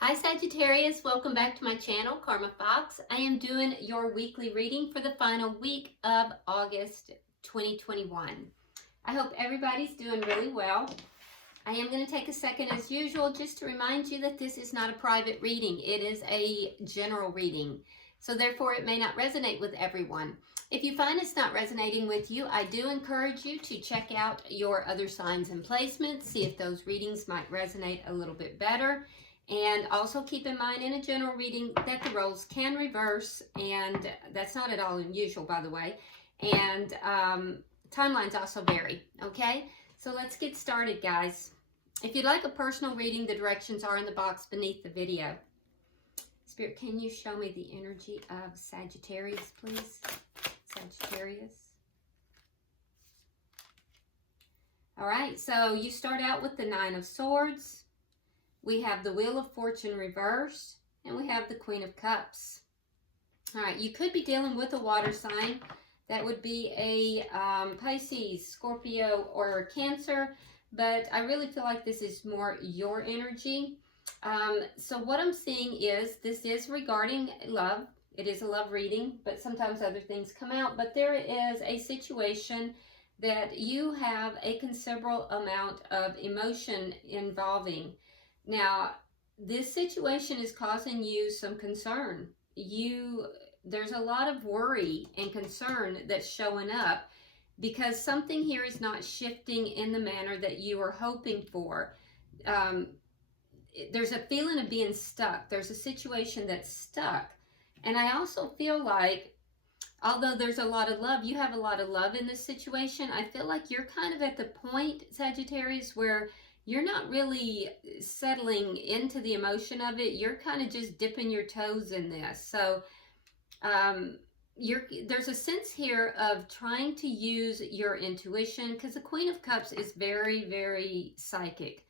Hi Sagittarius, welcome back to my channel, Karma Fox. I am doing your weekly reading for the final week of August 2021. I hope everybody's doing really well. I am going to take a second as usual just to remind you that this is not a private reading. It is a general reading. So therefore it may not resonate with everyone. If you find it's not resonating with you, I do encourage you to check out your other signs and placements, see if those readings might resonate a little bit better. And also keep in mind in a general reading that the roles can reverse, and that's not at all unusual, by the way. And timelines also vary, okay? So let's get started, guys. If you'd like a personal reading, the directions are in the box beneath the video. Spirit, can you show me the energy of Sagittarius, please? Sagittarius. All right, so you start out with the Nine of Swords. We have the Wheel of Fortune reverse, and we have the Queen of Cups. All right, you could be dealing with a water sign. That would be a Pisces, Scorpio, or Cancer, but I really feel like this is more your energy. So what I'm seeing is this is regarding love. It is a love reading, but sometimes other things come out. But there is a situation that you have a considerable amount of emotion involving. Now, this situation is causing you some concern. There's a lot of worry and concern that's showing up because something here is not shifting in the manner that you were hoping for. There's a feeling of being stuck. There's a situation that's stuck. And I also feel like, although there's a lot of love, you have a lot of love in this situation, I feel like you're kind of at the point, Sagittarius, where you're not really settling into the emotion of it. You're kind of just dipping your toes in this. So there's a sense here of trying to use your intuition, because the Queen of Cups is very, very psychic.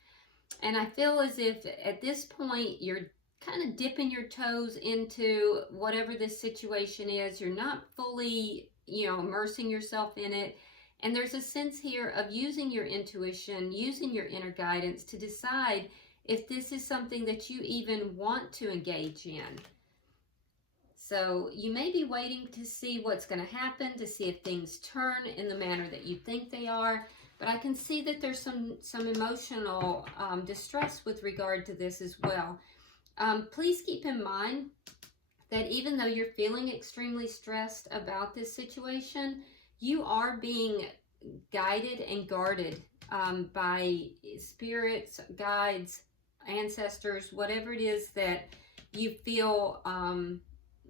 And I feel as if at this point you're kind of dipping your toes into whatever this situation is. You're not fully, immersing yourself in it. And there's a sense here of using your intuition, using your inner guidance to decide if this is something that you even want to engage in. So you may be waiting to see what's going to happen, to see if things turn in the manner that you think they are. But I can see that there's some emotional distress with regard to this as well. Please keep in mind that even though you're feeling extremely stressed about this situation, you are being guided and guarded by spirits, guides, ancestors, whatever it is that you feel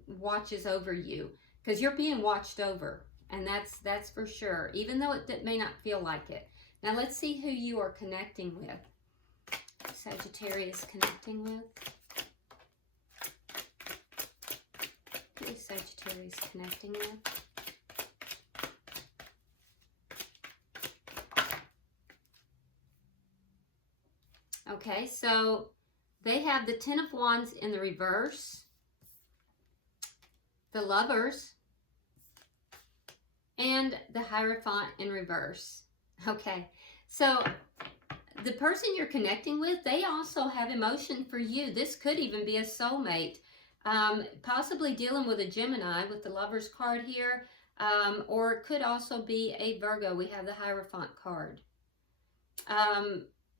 watches over you, because you're being watched over, and that's for sure, even though it may not feel like it. Now let's see who you are connecting with. Sagittarius connecting with. Who is Sagittarius connecting with? Okay, so they have the Ten of Wands in the reverse, the Lovers, and the Hierophant in reverse. Okay, so the person you're connecting with, they also have emotion for you. This could even be a soulmate, possibly dealing with a Gemini with the Lovers card here, or it could also be a Virgo. We have the Hierophant card.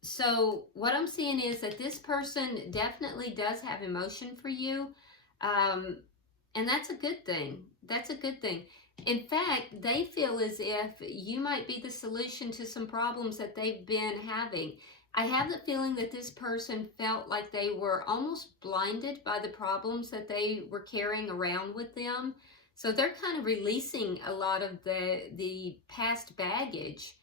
So what I'm seeing is that this person definitely does have emotion for you. And that's a good thing. That's a good thing. In fact, they feel as if you might be the solution to some problems that they've been having. I have the feeling that this person felt like they were almost blinded by the problems that they were carrying around with them. So they're kind of releasing a lot of the past baggage.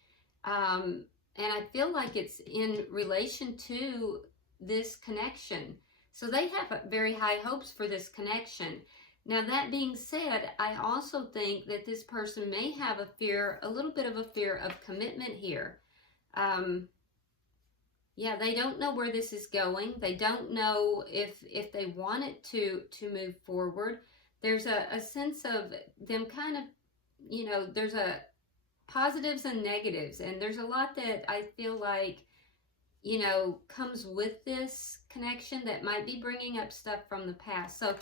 And I feel like it's in relation to this connection. So they have very high hopes for this connection. Now, that being said, I also think that this person may have a little bit of a fear of commitment here. Yeah, they don't know where this is going. They don't know if they want it to move forward. There's a sense of them kind of, there's a positives and negatives, and there's a lot that I feel like, comes with this connection that might be bringing up stuff from the past. So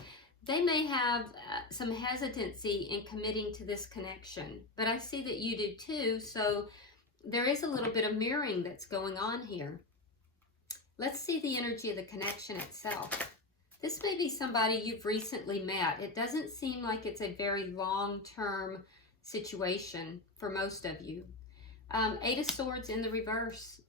they may have some hesitancy in committing to this connection, but I see that you do too. So there is a little bit of mirroring that's going on here. Let's see the energy of the connection itself. This may be somebody you've recently met. It doesn't seem like it's a very long-term situation for most of you. Eight of Swords in the reverse.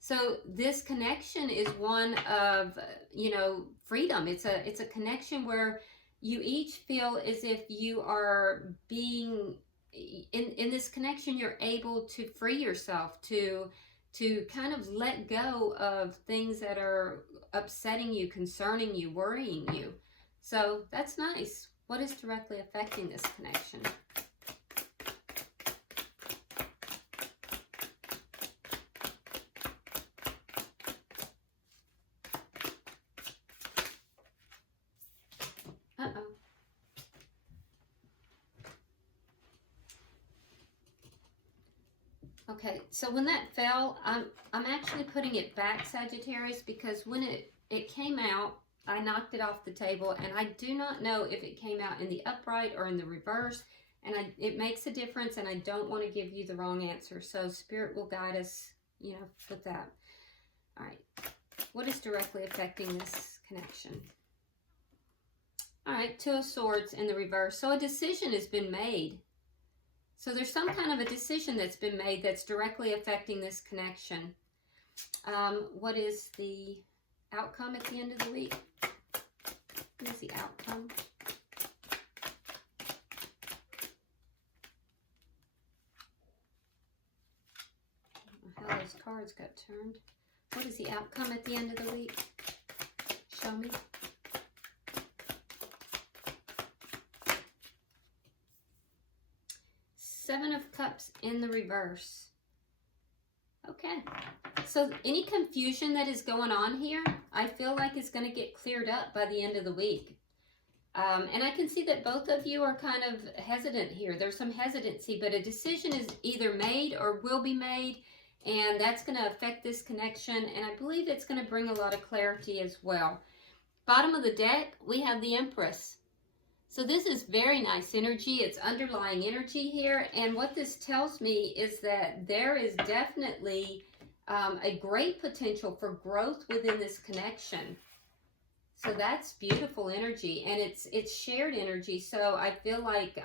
So this connection is one of, you know, freedom. It's a connection where you each feel as if you are being, in this connection, you're able to free yourself, to kind of let go of things that are upsetting you, concerning you, worrying you. So that's nice. What is directly affecting this connection? Okay, so when that fell, I'm actually putting it back, Sagittarius, because when it came out, I knocked it off the table, and I do not know if it came out in the upright or in the reverse, and it makes a difference, and I don't want to give you the wrong answer. So Spirit will guide us, you know, with that. All right, what is directly affecting this connection? All right, Two of Swords in the reverse. So a decision has been made. So there's some kind of a decision that's been made that's directly affecting this connection. What is the outcome at the end of the week? What is the outcome? I don't know how those cards got turned. What is the outcome at the end of the week? Show me. Seven of Cups in the reverse. Okay, so any confusion that is going on here, I feel like it's going to get cleared up by the end of the week. And I can see that both of you are kind of hesitant here. There's some hesitancy, but a decision is either made or will be made, and that's going to affect this connection, and I believe it's going to bring a lot of clarity as well. Bottom of the deck, we have the Empress. So this is very nice energy. It's underlying energy here. And what this tells me is that there is definitely a great potential for growth within this connection. So that's beautiful energy. And it's shared energy. So I feel like,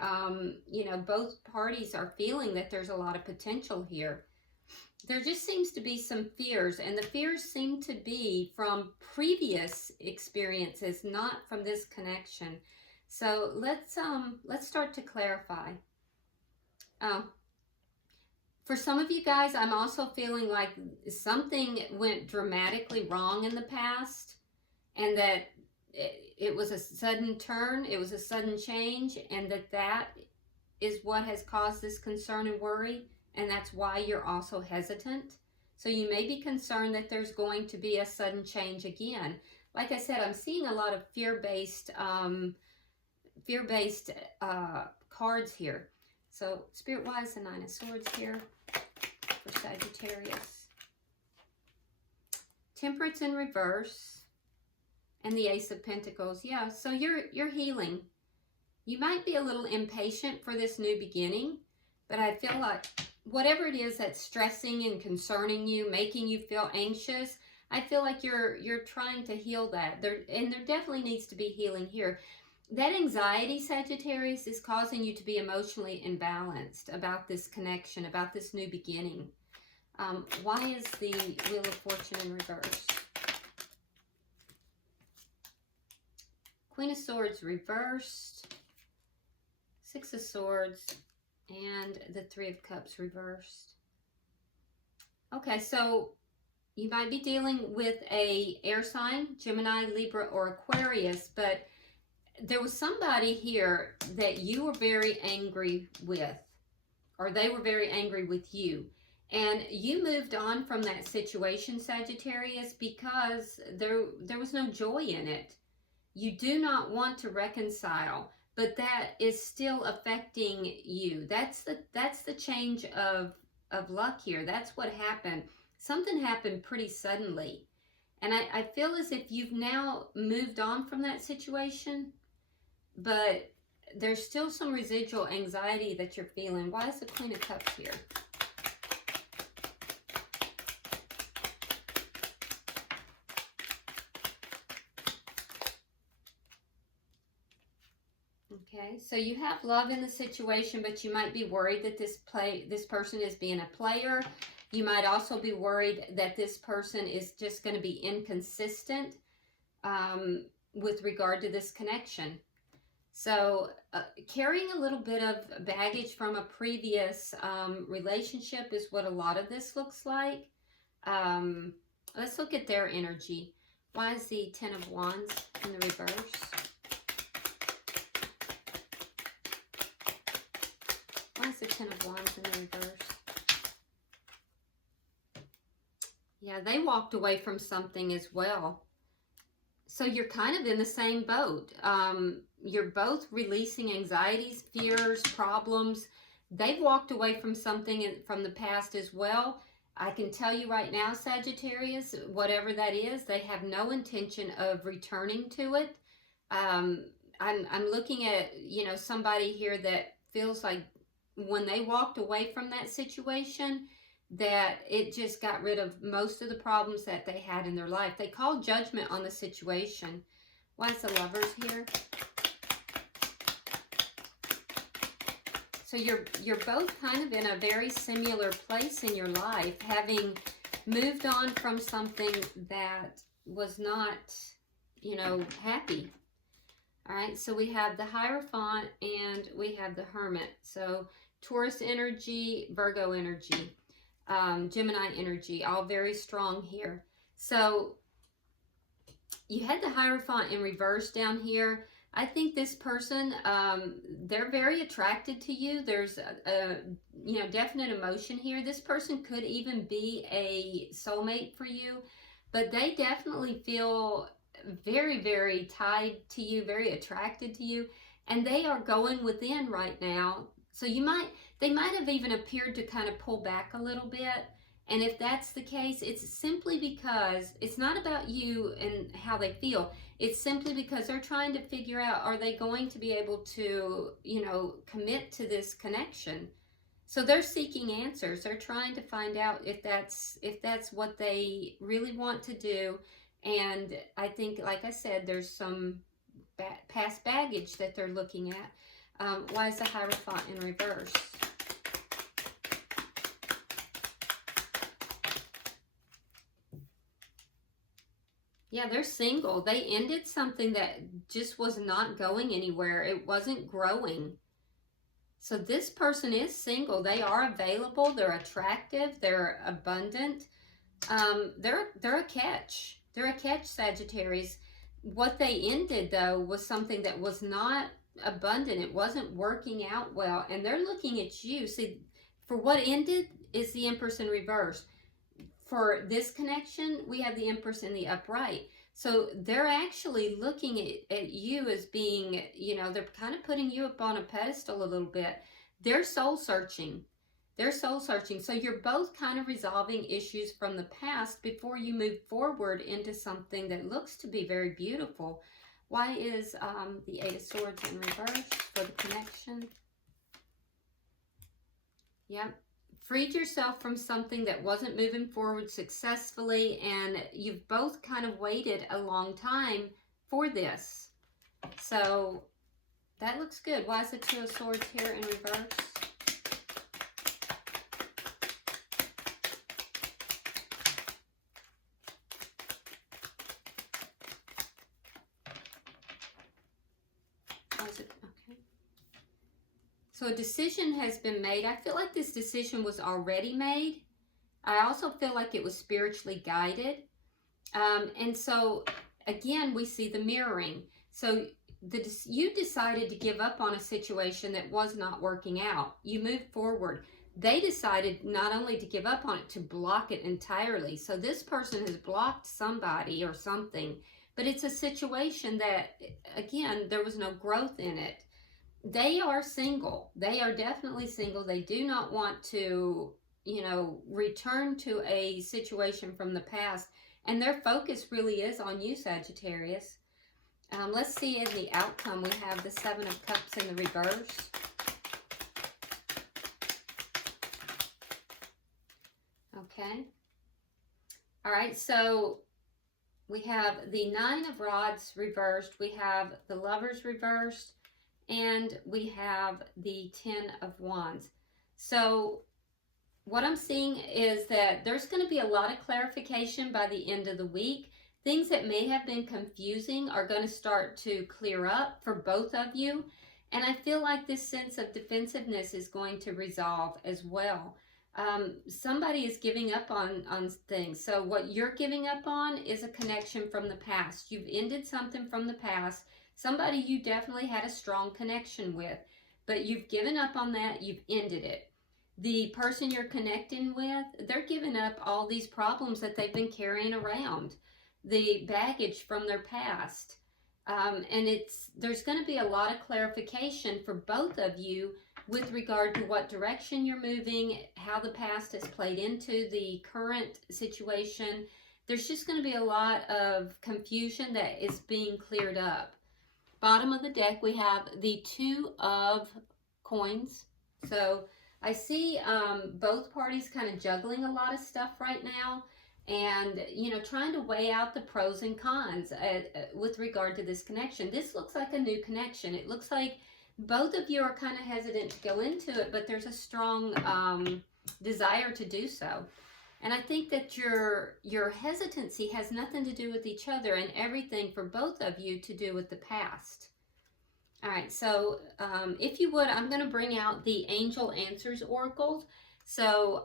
you know, both parties are feeling that there's a lot of potential here. There just seems to be some fears. And the fears seem to be from previous experiences, not from this connection. So let's start to clarify. For some of you guys, I'm also feeling like something went dramatically wrong in the past, and that it was a sudden turn, it was a sudden change, and that is what has caused this concern and worry, and that's why you're also hesitant. So you may be concerned that there's going to be a sudden change again. Like I said, I'm seeing a lot of fear-based cards here. So Spirit-wise, the Nine of Swords here for Sagittarius. Temperance in reverse and the Ace of Pentacles. Yeah, so you're healing. You might be a little impatient for this new beginning, but I feel like whatever it is that's stressing and concerning you, making you feel anxious, I feel like you're trying to heal that. There definitely needs to be healing here. That anxiety, Sagittarius, is causing you to be emotionally imbalanced about this connection, about this new beginning. Why is the Wheel of Fortune in reverse? Queen of Swords reversed, Six of Swords, and the Three of Cups reversed. Okay, so you might be dealing with a air sign, Gemini, Libra, or Aquarius, but there was somebody here that you were very angry with, or they were very angry with you. And you moved on from that situation, Sagittarius, because there was no joy in it. You do not want to reconcile, but that is still affecting you. That's the change of luck here. That's what happened. Something happened pretty suddenly. And I feel as if you've now moved on from that situation, but there's still some residual anxiety that you're feeling. Why is the Queen of Cups here? Okay, so you have love in the situation, but you might be worried that this person is being a player. You might also be worried that this person is just going to be inconsistent with regard to this connection. So carrying a little bit of baggage from a previous relationship is what a lot of this looks like. Let's look at their energy. Why is the Ten of Wands in the reverse? Why is the Ten of Wands in the reverse? Yeah, they walked away from something as well. So you're kind of in the same boat. You're both releasing anxieties, fears, problems. They've walked away from something from the past as well. I can tell you right now, Sagittarius, whatever that is, they have no intention of returning to it. I'm looking at, you know, somebody here that feels like when they walked away from that situation, that it just got rid of most of the problems that they had in their life. They called judgment on the situation. Why is the Lovers here? So you're both kind of in a very similar place in your life, having moved on from something that was not, you know, happy. All right, so we have the Hierophant and we have the Hermit. So Taurus energy, Virgo energy, Gemini energy, all very strong here. So you had the Hierophant in reverse down here. I think this person, they're very attracted to you. There's a you know, definite emotion here. This person could even be a soulmate for you, but they definitely feel very, very tied to you, very attracted to you, and they are going within right now. So they might have even appeared to kind of pull back a little bit. And if that's the case, it's simply because it's not about you and how they feel. It's simply because they're trying to figure out, are they going to be able to, you know, commit to this connection? So they're seeking answers. They're trying to find out if that's what they really want to do. And I think, like I said, there's some past baggage that they're looking at. Why is the Hierophant in reverse? Yeah, they're single. They ended something that just was not going anywhere. It wasn't growing. So this person is single. They are available. They're attractive. They're abundant. They're a catch. They're a catch, Sagittarius. What they ended, though, was something that was not abundant. It wasn't working out well. And they're looking at you. See, for what ended is the Empress in reverse. For this connection, we have the Empress in the upright. So they're actually looking at you as being, you know, they're kind of putting you up on a pedestal a little bit. They're soul searching. They're soul searching. So you're both kind of resolving issues from the past before you move forward into something that looks to be very beautiful. Why is the Eight of Swords in reverse for the connection? Yep. Freed yourself from something that wasn't moving forward successfully, and you've both kind of waited a long time for this. So that looks good. Why is the Two of Swords here in reverse? Why is it? Okay. So a decision has been made. I feel like this decision was already made. I also feel like it was spiritually guided. And so, again, we see the mirroring. So you decided to give up on a situation that was not working out. You moved forward. They decided not only to give up on it, to block it entirely. So this person has blocked somebody or something. But it's a situation that, again, there was no growth in it. They are single. They are definitely single. They do not want to, you know, return to a situation from the past. And their focus really is on you, Sagittarius. Let's see in the outcome. We have the Seven of Cups in the reverse. Okay. All right, so we have the Nine of Rods reversed. We have the Lovers reversed. And we have the Ten of Wands. So what I'm seeing is that there's going to be a lot of clarification by the end of the week. Things that may have been confusing are going to start to clear up for both of you. And I feel like this sense of defensiveness is going to resolve as well. Somebody is giving up on things. So what you're giving up on is a connection from the past. You've ended something from the past. Somebody you definitely had a strong connection with, but you've given up on that. You've ended it. The person you're connecting with, they're giving up all these problems that they've been carrying around, the baggage from their past. And there's going to be a lot of clarification for both of you with regard to what direction you're moving, how the past has played into the current situation. There's just going to be a lot of confusion that is being cleared up. Bottom of the deck, we have the Two of Coins. So I see both parties kind of juggling a lot of stuff right now, and trying to weigh out the pros and cons with regard to this connection. This looks like a new connection. It looks like both of you are kind of hesitant to go into it, but there's a strong desire to do so. And I think that your hesitancy has nothing to do with each other and everything for both of you to do with the past. All right, so if you would, I'm going to bring out the Angel Answers Oracle. So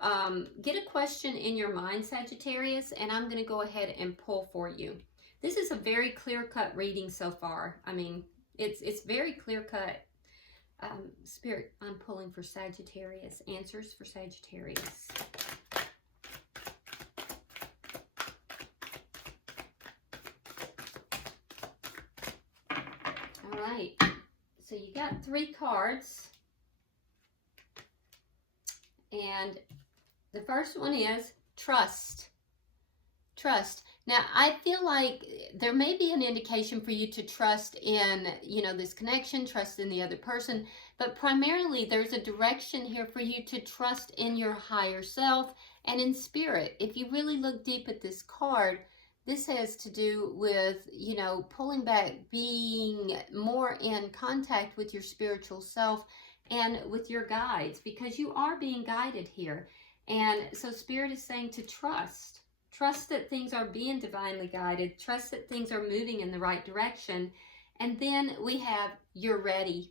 get a question in your mind, Sagittarius, and I'm going to go ahead and pull for you. This is a very clear-cut reading so far. I mean, it's very clear-cut. Spirit, I'm pulling for Sagittarius. Answers for Sagittarius. All right. So you got 3 cards. And the first one is trust. Trust. Now, I feel like there may be an indication for you to trust in, this connection, trust in the other person, but primarily there's a direction here for you to trust in your higher self and in spirit. If you really look deep at this card, this has to do with, pulling back, being more in contact with your spiritual self and with your guides, because you are being guided here. And so Spirit is saying to trust. Trust that things are being divinely guided. Trust that things are moving in the right direction. And then we have, you're ready.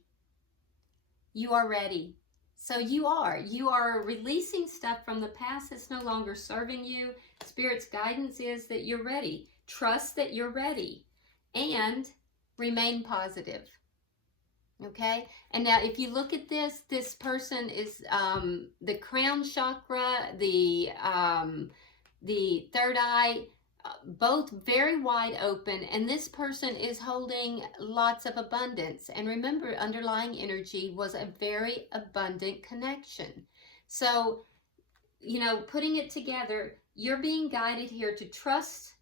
You are ready. So you are releasing stuff from the past that's no longer serving you. Spirit's guidance is that you're ready. Trust that you're ready. And remain positive. Okay, and now if you look at this person is the crown chakra, the third eye, both very wide open, and this person is holding lots of abundance. And remember, underlying energy was a very abundant connection. So, putting it together, you're being guided here to trust,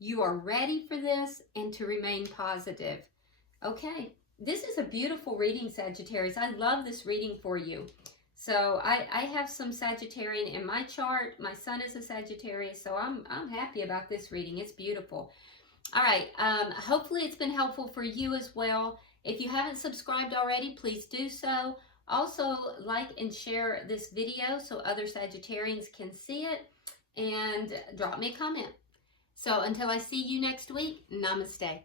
you are ready for this, and to remain positive. Okay. This is a beautiful reading, Sagittarius. I love this reading for you. So I have some Sagittarian in my chart. My son is a Sagittarius, so I'm happy about this reading. It's beautiful. All right. Hopefully it's been helpful for you as well. If you haven't subscribed already, please do so. Also, like and share this video so other Sagittarians can see it, and drop me a comment. So until I see you next week, namaste.